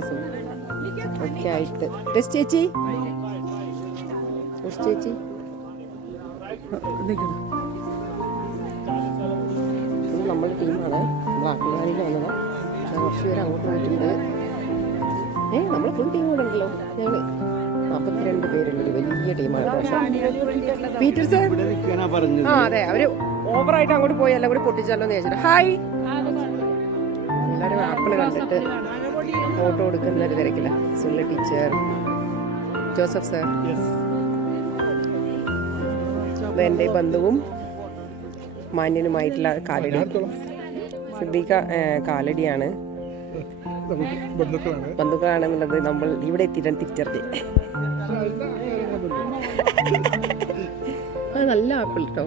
സർപ്രൈസും ഒക്കെ ആയിട്ട്. ടെസ്റ്റ് ചേച്ചി ചേച്ചി നമ്മുടെ ടീമാണ്. നമ്മൾ ആട്ടുകാരിൽ വന്നതാണ്. കുറച്ച് പേര് അങ്ങോട്ട് പോയിട്ടുണ്ട്. നമ്മൾ ഫുൾ ടീം കൂടെ ഉണ്ടല്ലോ. ഞങ്ങൾ 42 പേരുള്ളൊരു വലിയ ടീമാണ്. പീറ്റർ സർ അതെ, അവര് ഓവറായിട്ട് അങ്ങോട്ട് പോയി എല്ലാം കൂടി പൊട്ടിച്ചാലോ എന്ന് ചോദിച്ചിട്ട് ഹായ്. എല്ലാവരും ആപ്പിള് കണ്ടിട്ട് ഫോട്ടോ കൊടുക്കുന്ന ഒരു തിരക്കില്ല. സുല്ല ടീച്ചർ, ജോസഫ് സർ, എൻ്റെ ബന്ധുവും മാന്യനുമായിട്ടുള്ള കാലടി സിദ്ദീഖ കാലടിയാണ്. ബന്ധുക്കളാണെന്നുള്ളത് നമ്മൾ ഇവിടെ എത്തിയിട്ടാണ് തിരിച്ചറിഞ്ഞ്. അത് നല്ല ആപ്പിൾ കേട്ടോ.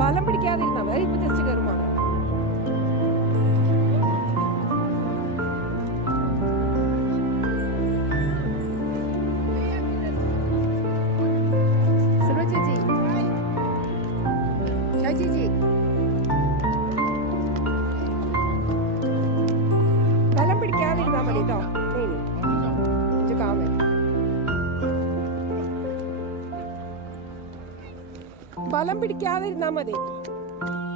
ബലം പിടിക്കാതിരുന്നാ മതി. ഇപ്പൊ ജസ്റ്റ് കയറുമാണ്. ചേച്ചി ബലം പിടിക്കാതിരുന്നാ മതി കേട്ടോ. ബലം പിടിക്കാതിരുന്നാ മതി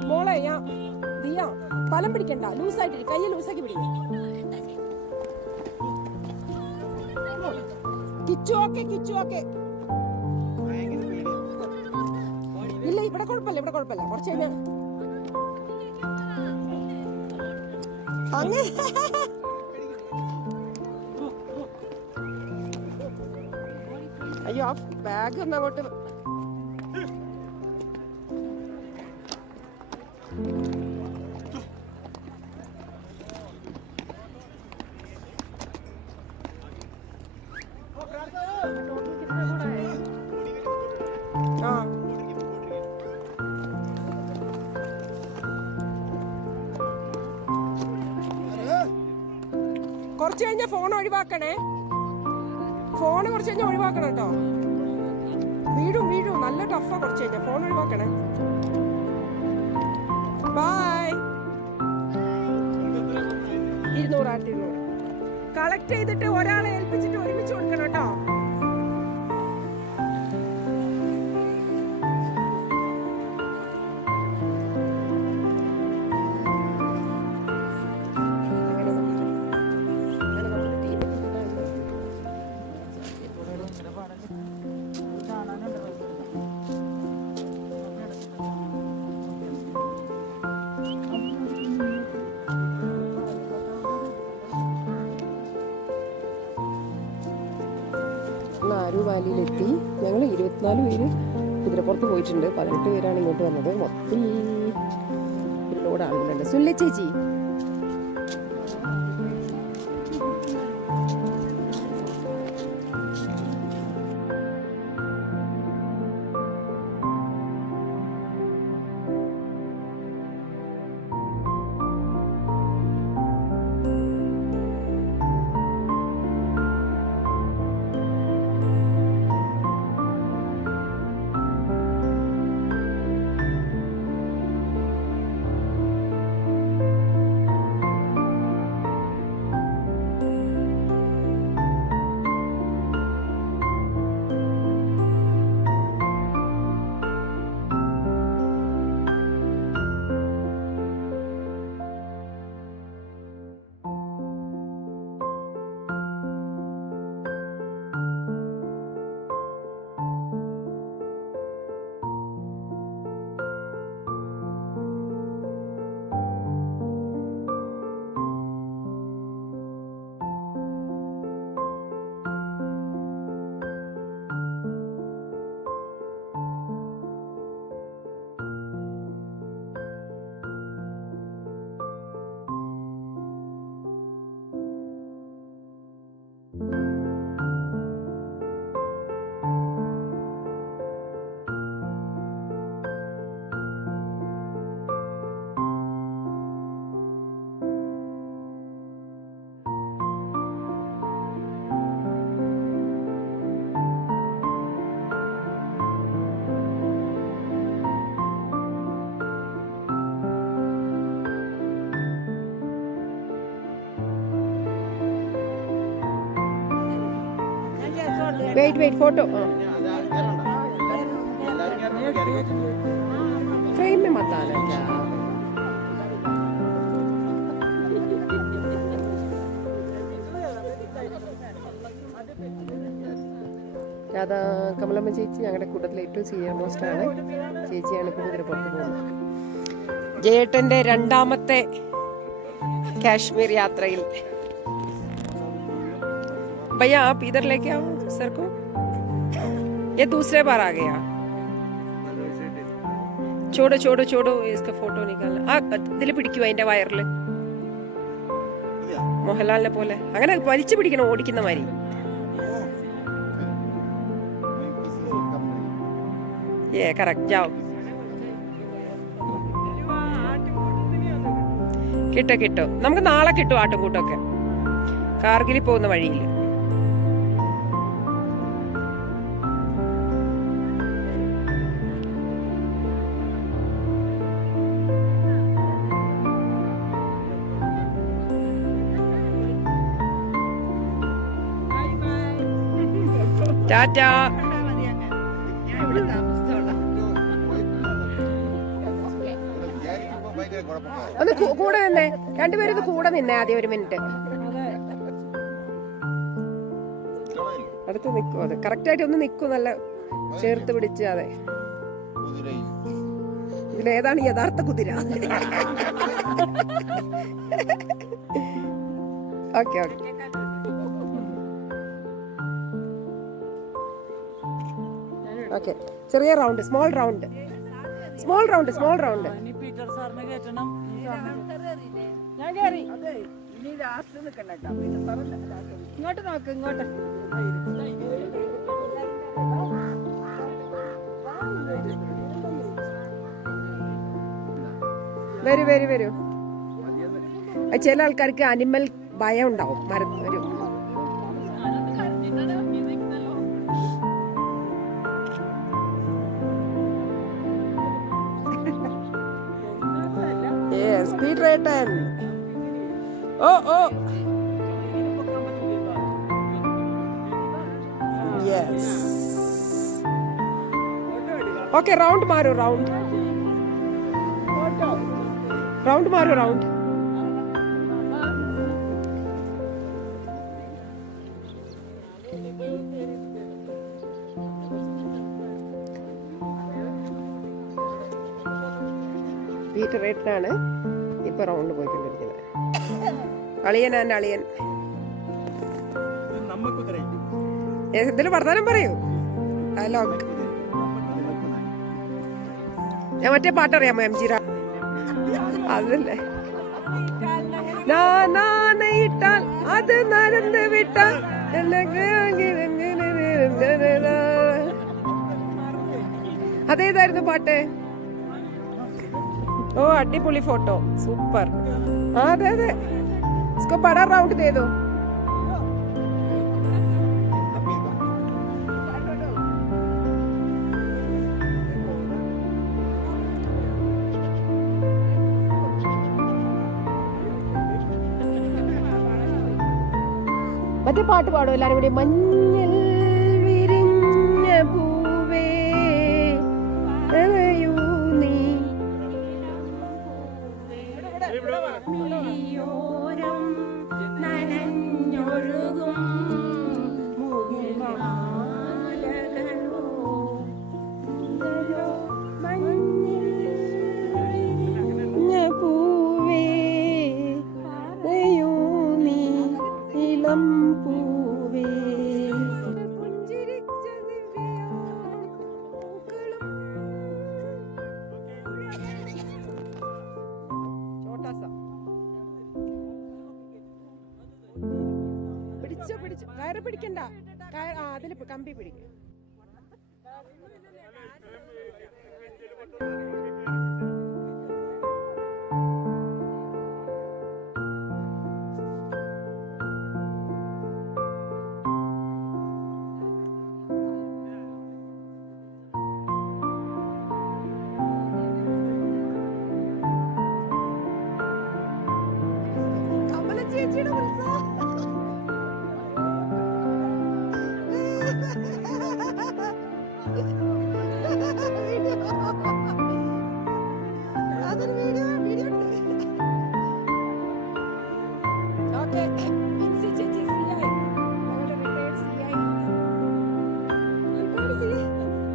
മോളെ. ദിയ ബലം പിടിക്കണ്ട, ലൂസായിട്ടിരി. കയ്യെ ലൂസാക്കി പിടിക്കും. കിച്ചു ഓക്കെ. ഇല്ല ഇവിടെ കുഴപ്പമില്ല. കുറച്ച് കഴിഞ്ഞാ അങ്ങ് അയ്യോ ആ ബാഗ് ഒന്ന് അങ്ങോട്ട്. കുറച്ച് കഴിഞ്ഞാൽ ഫോൺ ഒഴിവാക്കണേ. ഫോൺ കുറച്ച് കഴിഞ്ഞാൽ ഒഴിവാക്കണം കേട്ടോ. വീഴും നല്ല ടഫാ. കുറച്ച് കഴിഞ്ഞാൽ ഫോൺ ഒഴിവാക്കണേ. ബൈ. 200 കളക്ട് ചെയ്തിട്ട് ഒരാളെ ഏൽപ്പിച്ചിട്ട് ഒരുമിച്ച് കൊടുക്കണം കേട്ടോ. നാരൂ വാലിയിലെത്തി. ഞങ്ങൾ 24 പേര് കുതിരപ്പുറത്ത് പോയിട്ടുണ്ട്. 18 പേരാണ് ഇങ്ങോട്ട് വന്നത്. മൊത്തം ഒരു ലോഡ് ആളുകളുണ്ട്. സുല്ല ചേച്ചി വെയിറ്റ് ഫോട്ടോ फ्रेम में मत आना क्या രാധാ കമലമ്മ ചേച്ചി ഞങ്ങളുടെ കൂട്ടത്തിലെ ഏറ്റവും സീനിയർ മോസ്റ്റ് ആണ്. ചേച്ചിയാണ് ഇപ്പോൾ കുതിര പുറത്ത് പോകുന്നത്. ജയേട്ടൻ്റെ രണ്ടാമത്തെ കാശ്മീർ യാത്രയിൽ. भैया आप इधर लेके आओ सर को. ये दूसरे बार आ गया. छोड़ो इसका फोटो निकालना. ഇതിൽ പിടിക്കുവോ അതിന്റെ വയറിൽ മോഹൻലാലിനെ പോലെ അങ്ങനെ വലിച്ചു പിടിക്കണം ഓടിക്കുന്ന മാതിരി. കറക്റ്റ് ജാओ. കിട്ടും നമുക്ക് നാളെ കിട്ടും ആട്ടുംകൂട്ടൊക്കെ കാർഗിലിൽ പോകുന്ന വഴിയിൽ. ടാറ്റാ. ഒന്ന് കൂടെ നിന്നേ, രണ്ടുപേരും ഇത് കൂടെ നിന്നേ ആദ്യം ഒരു മിനിറ്റ്. അടുത്ത് നിൽക്കും. അത് കറക്റ്റ് ആയിട്ട് ഒന്ന് നിൽക്കും, നല്ല ചേർത്ത് പിടിച്ച്. അതെ, ഇതിലേതാണ് യഥാർത്ഥ കുതിര? Okay okay. ചെറിയ റൗണ്ട്, സ്മോൾ റൗണ്ട്. ഇങ്ങോട്ട് നോക്ക്, ഇങ്ങോട്ട്. വരൂ. ചില ആൾക്കാർക്ക് അനിമൽ ഭയം ഉണ്ടാവും. വരൂ. Speed Raten. Oh. Yes. Okay, round maru. Round maru. Speed Raten ഇപ്പൊ റൗണ്ട് പോയിക്കൊണ്ടിരിക്കുന്നത്. അളിയൻ. എന്തെങ്കിലും വർത്താനം പറയൂ. ഡയലോഗ്. ഞാൻ മറ്റേ പാട്ടറിയാമോ? MG റാം. അതല്ലേ. ഇട്ടാൽ അത് നരന്ന് വിട്ടാൽ. അതേതായിരുന്നു പാട്ട്? ഓ, അടിപൊളി ഫോട്ടോ, സൂപ്പർ. അതെ. इसको बड़ा राउंड दे दो. മറ്റേ പാട്ട് പാടും എല്ലാരും കൂടി. മഞ്ഞൾ വിരിഞ്ഞ പൂവേ നീ മിഴിയോരം നനഞ്ഞൊഴുകും മുകിലാലകളോ മഞ്ഞിൽ വിരിഞ്ഞ പൂവേ നീ ഇളം പൂവേ. പിടിച്ചു കയറ് പിടിക്കണ്ട. അതിൽ കമ്പി പിടിക്കും. ചേച്ചിയുടെ ഉത്സവം. അതൊരു വീഡിയോ ഉണ്ട്. ഓക്കെ, മിൻസി ചേച്ചി CI, ഞങ്ങളുടെ retired CI.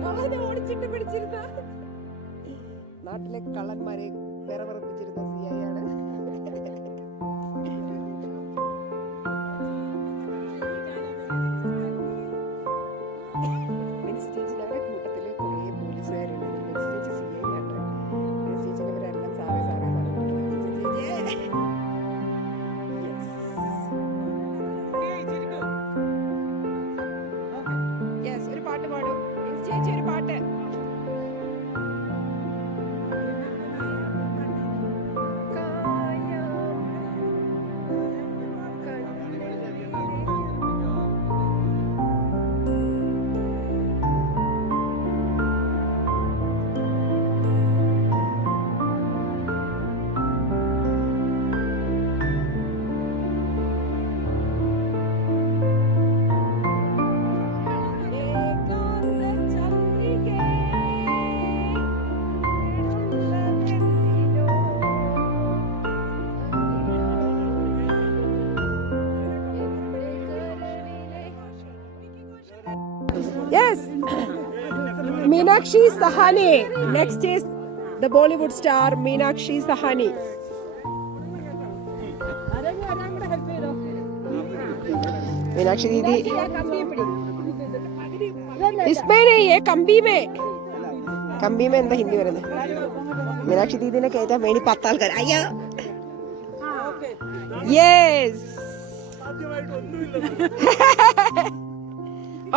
കള്ളനെ ഓടിച്ചിട്ട് പിടിച്ചിരുന്ന, നാട്ടിലെ കള്ളന്മാരെ വിറവിറപ്പിച്ചിരുന്ന CI ആണ്. മിൻസി ചേച്ചി ഞങ്ങളുടെ കൂട്ടത്തില് കുറേ പോലീസുകാരുണ്ട്. മിൻസി ചേച്ചി CI ആണ്. മിൻസി ചേച്ചിനെ ഇവരെല്ലാം സാറേ സാറേ എന്നാണ് വിളിക്കുന്നത്. മിൻസി ചേച്ചി യെസ്, ഒരു പാട്ട് പാടും. മിൻസി ചേച്ചി ഒരു പാട്ട്. Yes, Meenakshi Sahani. Next is the Bollywood star Meenakshi Sahani. Meenakshi दीदी इसमें नहीं है, കമ്പി में എന്താ ഹിന്ദി പറയുന്നത്? മീനാക്ഷി ദീദിനെ കേട്ടാ വേണ്ടി 10 ആൾക്കാർ. അയ്യോ, യെസ്.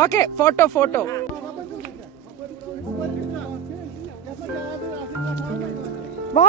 Okay, photo. വാ